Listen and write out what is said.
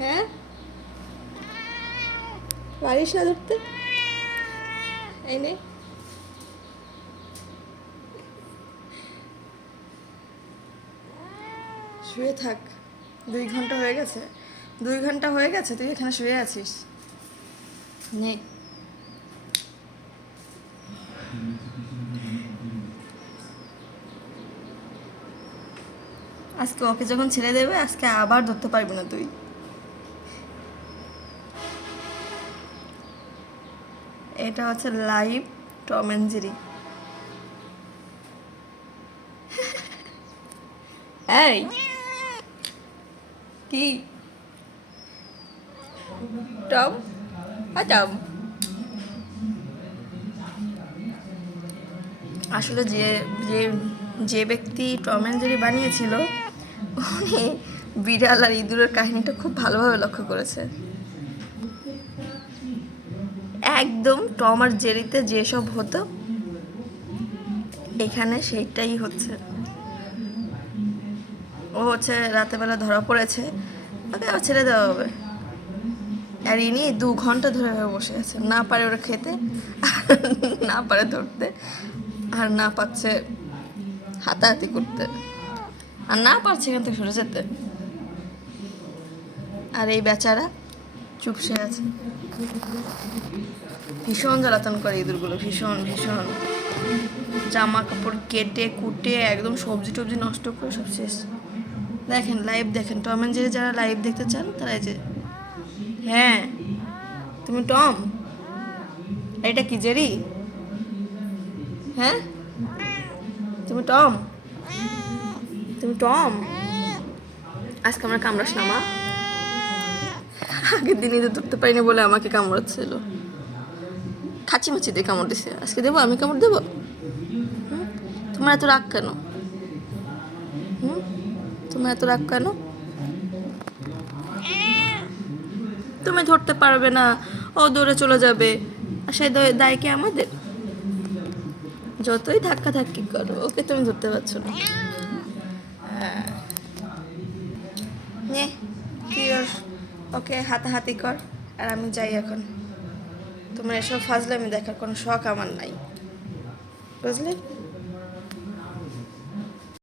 হ্যাঁ, পারিস না ধরতে? এই নে। শুয়ে থাক। 2 ঘন্টা হয়ে গেছে, 2 ঘন্টা হয়ে গেছে তুই এখানে শুয়ে আছিস। নে। আজকে ওকে যখন ছেড়ে দেবে আজকে আবার ধরতে পারবি না তুই। এটা হচ্ছে লাইভ টম অ্যান্ড জেরি। এই কি টম? টম আসলে যে যে যে ব্যক্তি টম অ্যান্ড জেরি বানিয়েছিল উনি বিড়াল আর ইঁদুরের কাহিনীটা খুব ভালোভাবে লক্ষ্য করেছে। একদম টম আর জেরিতে যেসব হতো এখানে সেইটাই হচ্ছে। ও হচ্ছে রাতেবেলা ধরা পড়েছে, ওকে আবার ছেড়ে দেওয়া হবে। আর ইনি 2 ঘন্টা ধরে বসে আছে, না পারে ওরা খেতে, না পারে ধরতে, আর না পাচ্ছে হাতাহাতি করতে, আর না পারছে এখান থেকে সরে যেতে। আর এই বেচারা চুপসে আছে। ভীষণ জ্বালাতন করে ইঁদুরগুলো, ভীষণ ভীষণ। জামা কাপড় কেটে কুটে একদম সবজি টবজি নষ্ট করে সব শেষ। দেখেন লাইভ দেখেন, টম অ্যান্ড জেরি যারা লাইভ দেখতে চান তারা এই যে। হ্যাঁ, তুমি টম? এটা কি জেরি? হ্যাঁ, তুমি টম? তুমি টম? আজকে আমরা কামড়াস না মা? আগের দিন ইঁদুর ধরতে পারিনি বলে আমাকে কামড়াচ্ছিল, খাচি মাচি দিয়ে কামড় দিছে। আজকে দেবো, আমি কামড় দেবো? তোমার এত রাগ কেন? তোমার এত রাগ কেন? তুমি ধরতে পারবে না, ও দৌড়ে চলে যাবে, আর সেই দায় কি আমাদের? যতই ধাক্কা ধাক্কি করো ওকে তুমি ধরতে পারছো না। নে, কি ওর, ওকে হাতাহাতি কর। আর আমি যাই এখন, তোমার এসব ফাজলামি দেখার কোনো শখ আমার নাই, বুঝলি?